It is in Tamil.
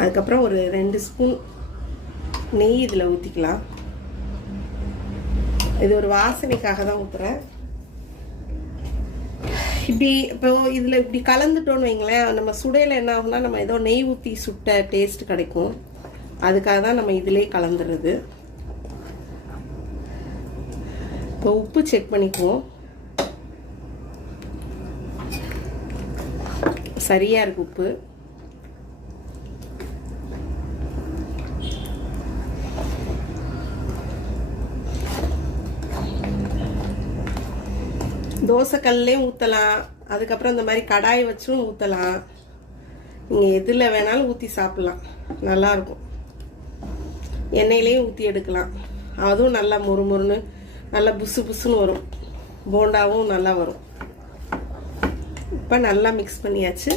அதுக்கப்புறம் ஒரு 2 ஸ்பூன் நெய் இதில் ஊற்றிக்கலாம். இது ஒரு வாசனைக்காக தான் ஊற்றுறேன். இப்படி இப்போ இதில் இப்படி கலந்துட்டோன்னு வைங்களேன், நம்ம சுடையில் என்ன ஆகும்னா நம்ம ஏதோ நெய் ஊற்றி சுட்ட டேஸ்ட் கிடைக்கும். அதுக்காக தான் நம்ம இதிலே கலந்துடுறது. இப்போ உப்பு செக் பண்ணிக்குவோம். சரியாக இருக்கு உப்பு. தோசைக்கல்லையும் ஊற்றலாம், அதுக்கப்புறம் இந்த மாதிரி கடாய் வச்சும் ஊற்றலாம். நீங்கள் எதில் வேணாலும் ஊற்றி சாப்பிட்லாம், நல்லாயிருக்கும். எண்ணெயிலையும் ஊற்றி எடுக்கலாம், அதுவும் நல்லா மொறுமொறுன்னு நல்லா புசு புசுன்னு வரும். போண்டாவும் நல்லா வரும். இப்போ நல்லா மிக்ஸ் பண்ணியாச்சு.